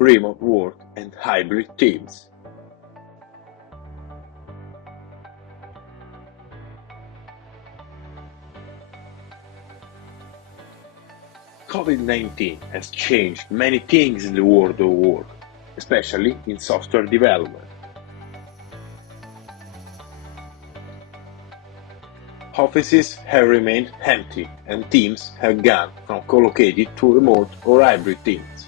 remote work, and hybrid teams. COVID-19 has changed many things in the world of work, especially in software development. Offices have remained empty and teams have gone from co-located to remote or hybrid teams.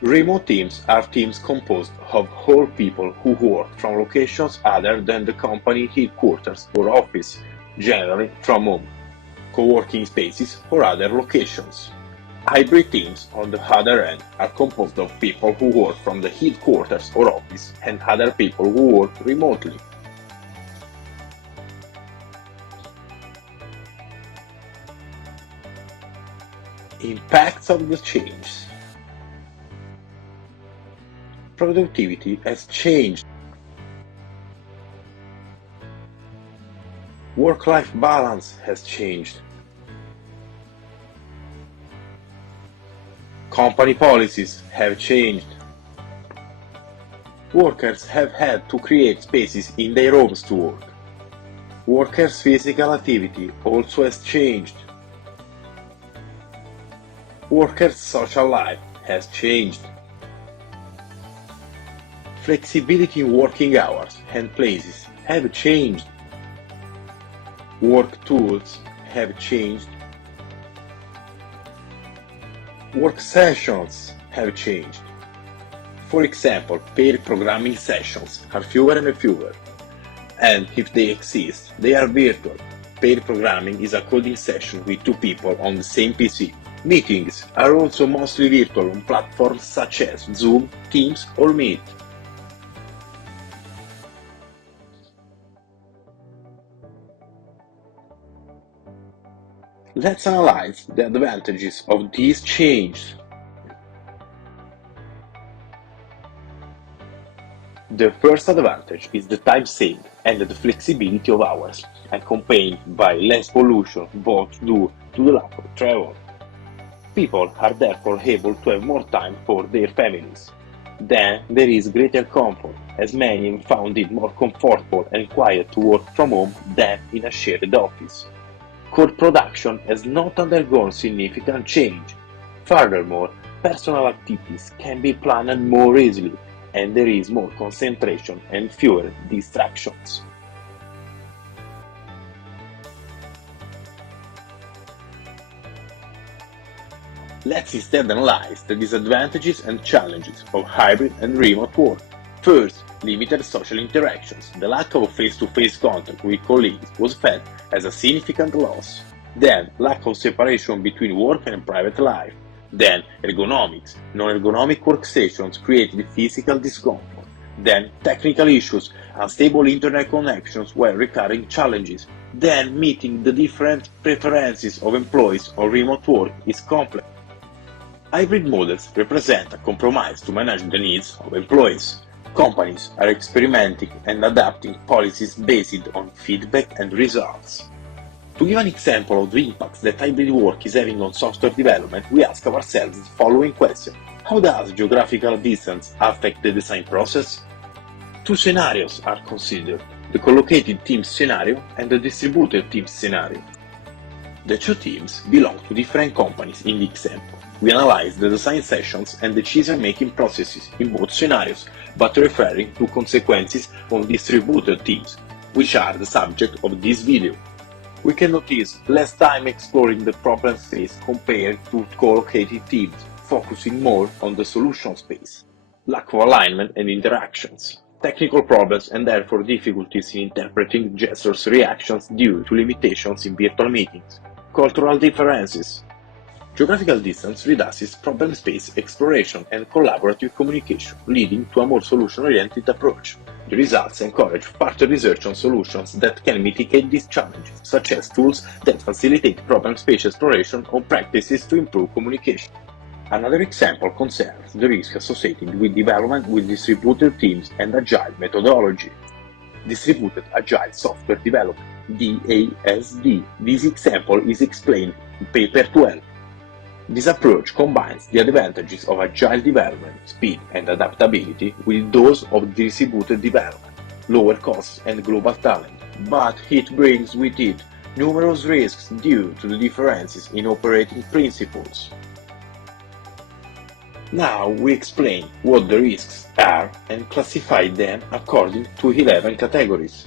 Remote teams are teams composed of all people who work from locations other than the company headquarters or office, generally from home, co-working spaces or other locations. Hybrid teams, on the other hand, are composed of people who work from the headquarters or office and other people who work remotely. Impacts of the change. Productivity has changed. Work-life balance has changed. Company policies have changed. Workers have had to create spaces in their homes to work. Workers' physical activity also has changed. Workers' social life has changed. Flexibility in working hours and places have changed. Work tools have changed. Work sessions have changed. For example, pair programming sessions are fewer and fewer, and if they exist, they are virtual. Pair programming is a coding session with two people on the same PC. Meetings are also mostly virtual on platforms such as Zoom, Teams, or Meet. Let's analyze the advantages of these changes. The first advantage is the time saved and the flexibility of hours, accompanied by less pollution both due to the lack of travel. People are therefore able to have more time for their families. Then there is greater comfort, as many have found it more comfortable and quiet to work from home than in a shared office. Code production has not undergone significant change. Furthermore, personal activities can be planned more easily, and there is more concentration and fewer distractions. Let's instead analyze the disadvantages and challenges of hybrid and remote work. First, limited social interactions. The lack of face-to-face contact with colleagues was felt as a significant loss. Then, lack of separation between work and private life. Then, ergonomics. Non-ergonomic workstations created physical discomfort. Then, technical issues. Unstable internet connections were recurring challenges. Then, meeting the different preferences of employees on remote work is complex. Hybrid models represent a compromise to manage the needs of employees. Companies are experimenting and adapting policies based on feedback and results. To give an example of the impacts that hybrid work is having on software development, we ask ourselves the following question. How does geographical distance affect the design process? Two scenarios are considered, the co-located teams scenario and the distributed teams scenario. The two teams belong to different companies in the example. We analyze the design sessions and decision-making processes in both scenarios, but referring to consequences on distributed teams, which are the subject of this video. We can notice less time exploring the problem space compared to co-located teams, focusing more on the solution space. Lack of alignment and interactions. Technical problems and therefore difficulties in interpreting gestures reactions due to limitations in virtual meetings. Cultural differences. Geographical distance reduces problem space exploration and collaborative communication, leading to a more solution-oriented approach. The results encourage further research on solutions that can mitigate these challenges, such as tools that facilitate problem space exploration or practices to improve communication. Another example concerns the risk associated with development with distributed teams and agile methodology. Distributed Agile Software Development, DASD. This example is explained in Paper 12. This approach combines the advantages of agile development, speed and adaptability, with those of distributed development, lower costs and global talent, but it brings with it numerous risks due to the differences in operating principles. Now we explain what the risks are and classify them according to 11 categories.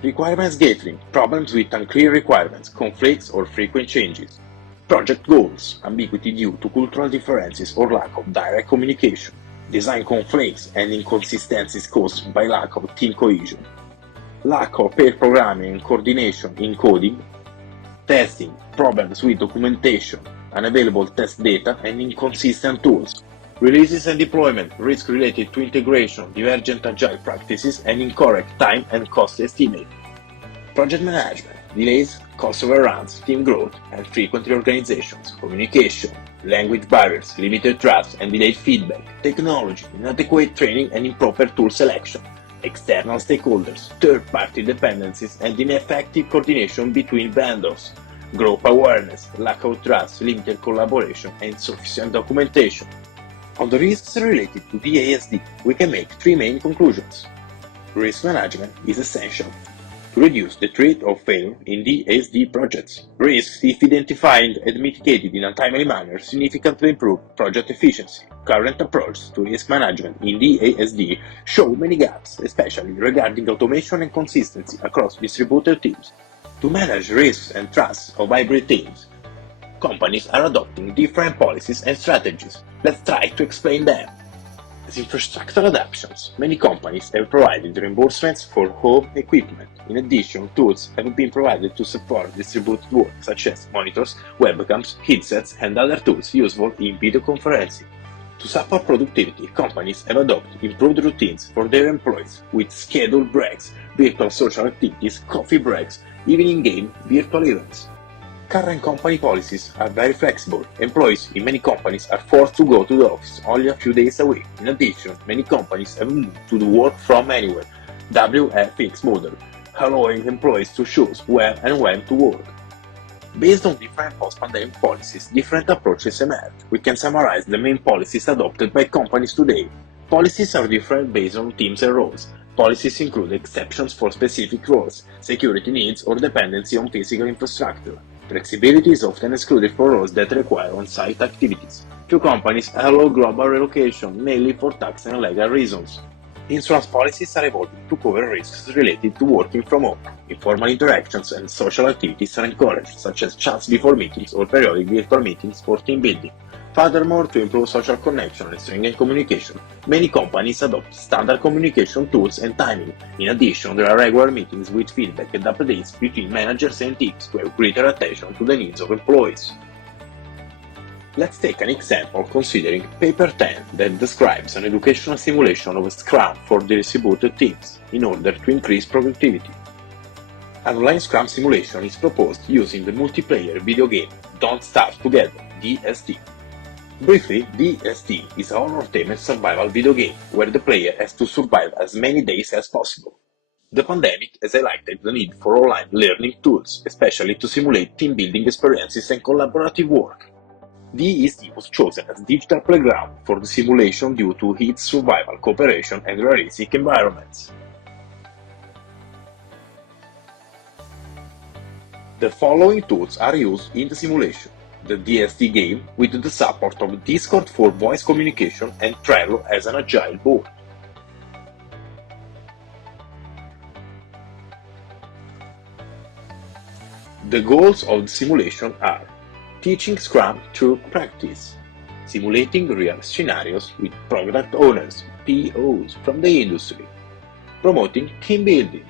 Requirements gathering, problems with unclear requirements, conflicts or frequent changes. Project goals, ambiguity due to cultural differences or lack of direct communication. Design conflicts and inconsistencies caused by lack of team cohesion. Lack of pair programming and coordination in coding. Testing, problems with documentation, unavailable test data and inconsistent tools. Releases and deployment, risk related to integration, divergent agile practices and incorrect time and cost estimate. Project management, delays, cost overruns, team growth and frequent reorganizations, communication, language barriers, limited trust and delayed feedback, technology, inadequate training and improper tool selection, external stakeholders, third-party dependencies and ineffective coordination between vendors, group awareness, lack of trust, limited collaboration and insufficient documentation. On the risks related to DASD, we can make three main conclusions. Risk management is essential to reduce the threat of failure in DASD projects. Risks, if identified and mitigated in a timely manner, significantly improve project efficiency. Current approaches to risk management in DASD show many gaps, especially regarding automation and consistency across distributed teams. To manage risks and trust of hybrid teams, companies are adopting different policies and strategies. Let's try to explain them. As infrastructure adaptations, many companies have provided reimbursements for home equipment. In addition, tools have been provided to support distributed work, such as monitors, webcams, headsets, and other tools useful in video conferencing. To support productivity, companies have adopted improved routines for their employees, with scheduled breaks, virtual social activities, coffee breaks, even in-game virtual events. Current company policies are very flexible. Employees in many companies are forced to go to the office only a few days a week. In addition, many companies have moved to the work from anywhere WFX model, allowing employees to choose where and when to work. Based on different post-pandemic policies, different approaches emerge. We can summarize the main policies adopted by companies today. Policies are different based on teams and roles. Policies include exceptions for specific roles, security needs, or dependency on physical infrastructure. Flexibility is often excluded for roles that require on-site activities. Few companies allow global relocation, mainly for tax and legal reasons. Insurance policies are evolving to cover risks related to working from home. Informal interactions and social activities are encouraged, such as chats before meetings or periodic virtual meetings for team building. Furthermore, to improve social connection and strengthen communication, many companies adopt standard communication tools and timing. In addition, there are regular meetings with feedback and updates between managers and teams to have greater attention to the needs of employees. Let's take an example considering Paper 10 that describes an educational simulation of Scrum for distributed teams in order to increase productivity. An online Scrum simulation is proposed using the multiplayer video game Don't Starve Together, DST. Briefly, DST is a horror-themed survival video game where the player has to survive as many days as possible. The pandemic has highlighted the need for online learning tools, especially to simulate team-building experiences and collaborative work. DST was chosen as digital playground for the simulation due to its survival, cooperation, and realistic environments. The following tools are used in the simulation: the DST game with the support of Discord for voice communication and Trello as an agile board. The goals of the simulation are teaching Scrum through practice, simulating real scenarios with product owners, POs from the industry, promoting team building.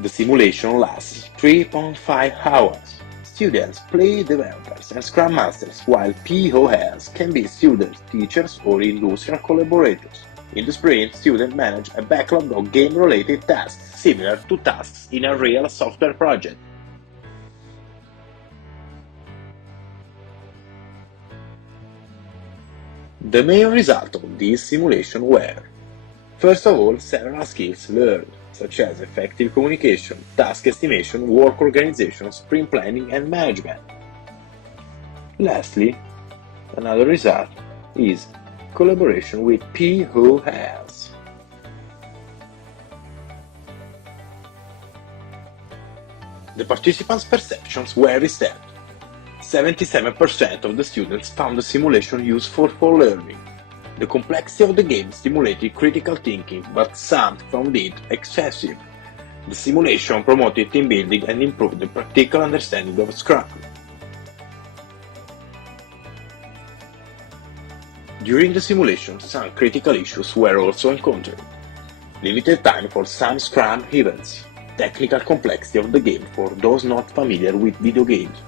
The simulation lasts 3.5 hours. Students play developers and Scrum Masters, while POs can be students, teachers, or industrial collaborators. In the sprint, students manage a backlog of game-related tasks, similar to tasks in a real software project. The main result of this simulation were: First of all, several skills learned, such as effective communication, task estimation, work organization, sprint planning, and management. Lastly, another result is collaboration with POS. The participants' perceptions were reset. 77% of the students found the simulation useful for learning. The complexity of the game stimulated critical thinking, but some found it excessive. The simulation promoted team building and improved the practical understanding of Scrum. During the simulation, some critical issues were also encountered. Limited time for some Scrum events. Technical complexity of the game for those not familiar with video games.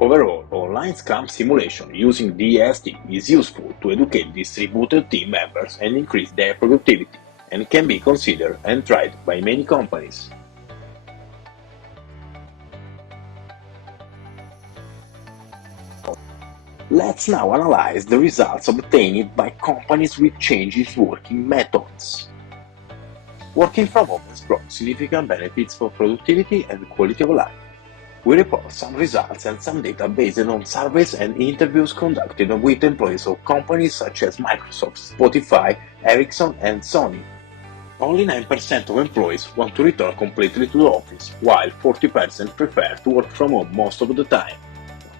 Overall, online Scrum simulation using DST is useful to educate distributed team members and increase their productivity, and can be considered and tried by many companies. Let's now analyze the results obtained by companies with changes working methods. Working from home has brought significant benefits for productivity and quality of life. We report some results and some data based on surveys and interviews conducted with employees of companies such as Microsoft, Spotify, Ericsson, and Sony. Only 9% of employees want to return completely to the office, while 40% prefer to work from home most of the time.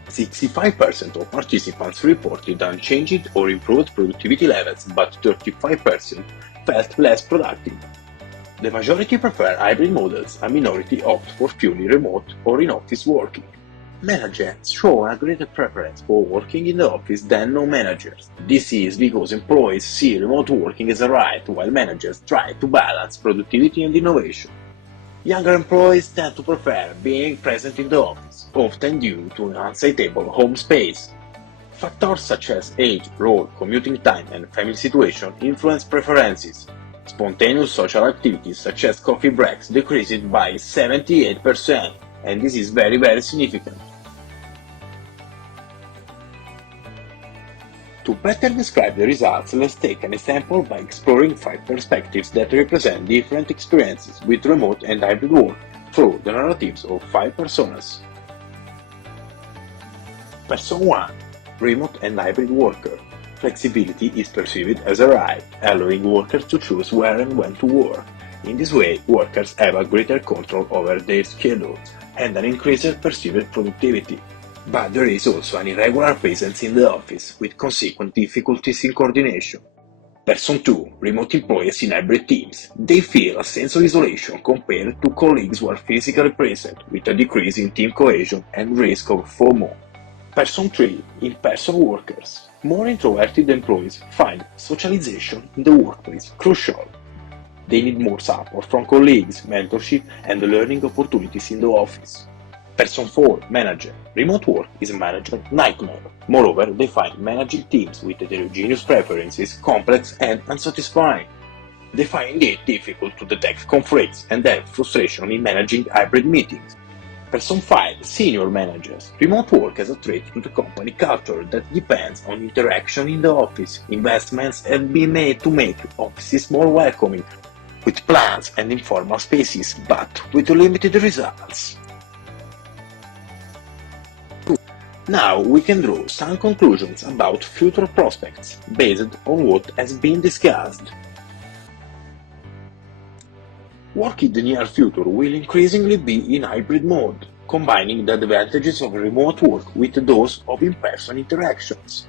65% of participants reported unchanged or improved productivity levels, but 35% felt less productive. The majority prefer hybrid models, a minority opt for purely remote or in-office working. Managers show a greater preference for working in the office than non-managers. This is because employees see remote working as a right, while managers try to balance productivity and innovation. Younger employees tend to prefer being present in the office, often due to an unsuitable home space. Factors such as age, role, commuting time, and family situation influence preferences. Spontaneous social activities such as coffee breaks decreased by 78%, and this is very significant. To better describe the results, let's take an example by exploring 5 perspectives that represent different experiences with remote and hybrid work through the narratives of 5 personas. Person 1. Remote and hybrid worker. Flexibility is perceived as a right, allowing workers to choose where and when to work. In this way, workers have a greater control over their schedule and an increased perceived productivity. But there is also an irregular presence in the office, with consequent difficulties in coordination. Person 2. Remote employees in hybrid teams. They feel a sense of isolation compared to colleagues who are physically present, with a decrease in team cohesion and risk of FOMO. Person 3. In-person workers. More introverted employees find socialization in the workplace crucial. They need more support from colleagues, mentorship, and learning opportunities in the office. Person 4. Manager. Remote work is a manager's nightmare. Moreover, they find managing teams with heterogeneous preferences complex and unsatisfying. They find it difficult to detect conflicts and have frustration in managing hybrid meetings. Person 5. Senior managers. Remote work has a threat to the company culture that depends on interaction in the office. Investments have been made to make offices more welcoming, with plans and informal spaces, but with limited results. Now we can draw some conclusions about future prospects based on what has been discussed. Work in the near future will increasingly be in hybrid mode, combining the advantages of remote work with those of in-person interactions.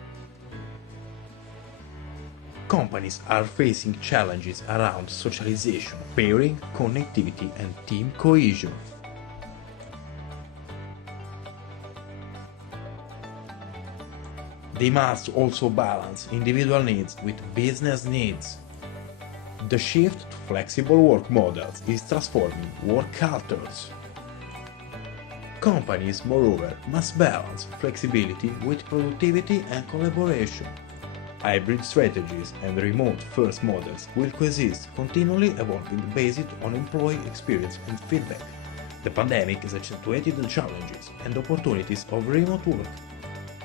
Companies are facing challenges around socialization, pairing, connectivity, and team cohesion. They must also balance individual needs with business needs. The shift to flexible work models is transforming work cultures. Companies, moreover, must balance flexibility with productivity and collaboration. Hybrid strategies and remote-first models will coexist, continually evolving based on employee experience and feedback. The pandemic has accentuated the challenges and opportunities of remote work.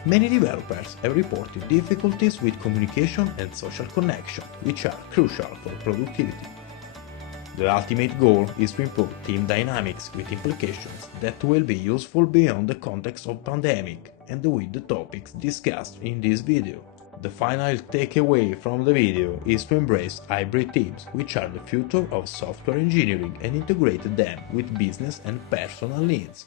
Many developers have reported difficulties with communication and social connection, which are crucial for productivity. The ultimate goal is to improve team dynamics with implications that will be useful beyond the context of pandemic and with the topics discussed in this video. The final takeaway from the video is to embrace hybrid teams, which are the future of software engineering, and integrate them with business and personal needs.